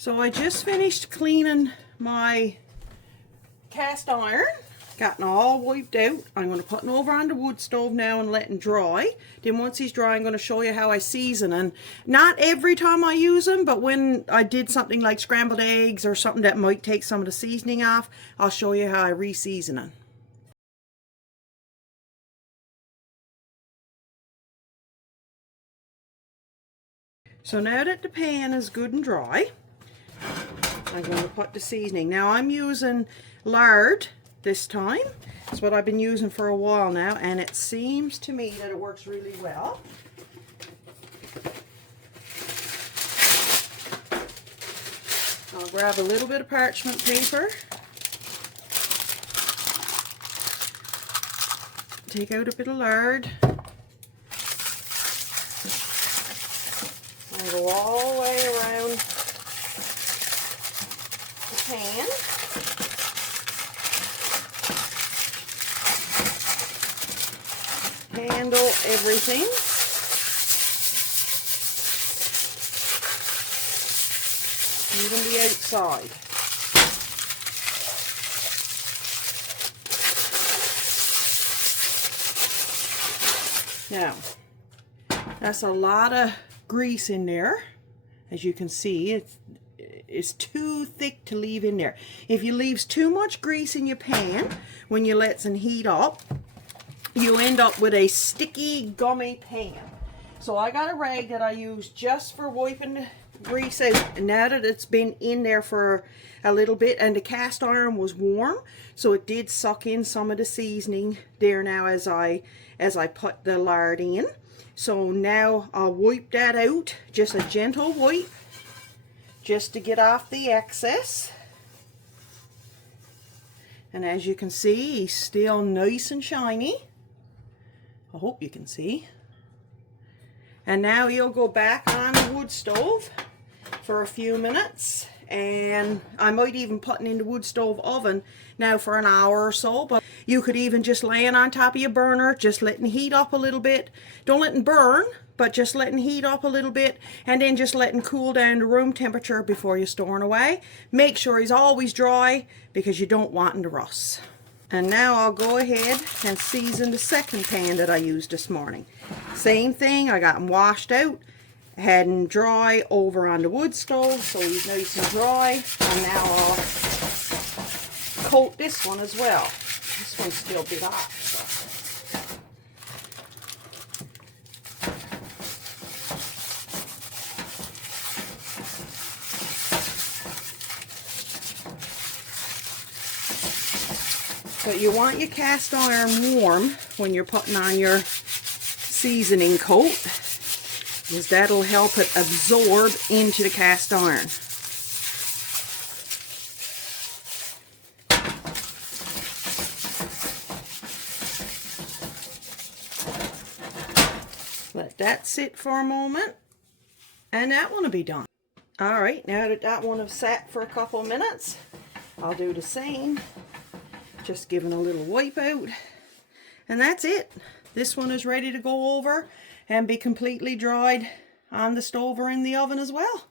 So I just finished cleaning my cast iron, gotten all wiped out. I'm going to put it over on the wood stove now and let it dry. Then once he's dry, I'm going to show you how I season. And not every time I use them, but when I did something like scrambled eggs or something that might take some of the seasoning off, I'll show you how I re-season it. So now that the pan is good and dry, I'm going to put the seasoning. Now I'm using lard this time. It's what I've been using for a while now, and it seems to me that it works really well. I'll grab a little bit of parchment paper, take out a bit of lard, and go all the way around pan. Handle everything. Even the outside. Now, that's a lot of grease in there. As you can see, it's too thick to leave in there. If you leaves too much grease in your pan when you let it heat up, you end up with a sticky, gummy pan. So I got a rag that I use just for wiping the grease out. And now that it's been in there for a little bit, and the cast iron was warm, so it did suck in some of the seasoning there now as I put the lard in. So now I'll wipe that out, just a gentle wipe, just to get off the excess. And as you can see, he's still nice and shiny. I hope you can see. And now he'll go back on the wood stove for a few minutes, and I might even put it in the wood stove oven now for an hour or so. But you could even just lay it on top of your burner, just letting it heat up a little bit. Don't let it burn, but just letting it heat up a little bit, and then just letting it cool down to room temperature before you store it away. Make sure he's always dry because you don't want him to rust. And now I'll go ahead and season the second pan that I used this morning. Same thing, I got him washed out, had him dry over on the wood stove, so he's nice and dry. And now I'll coat this one as well. This one's still a bit hot, so. But you want your cast iron warm when you're putting on your seasoning coat, because that'll help it absorb into the cast iron. Let that sit for a moment, and that one will be done. Alright, now that that one has sat for a couple of minutes, I'll do the same. Just giving a little wipe out, and that's it. This one is ready to go over and be completely dried on the stove or in the oven as well.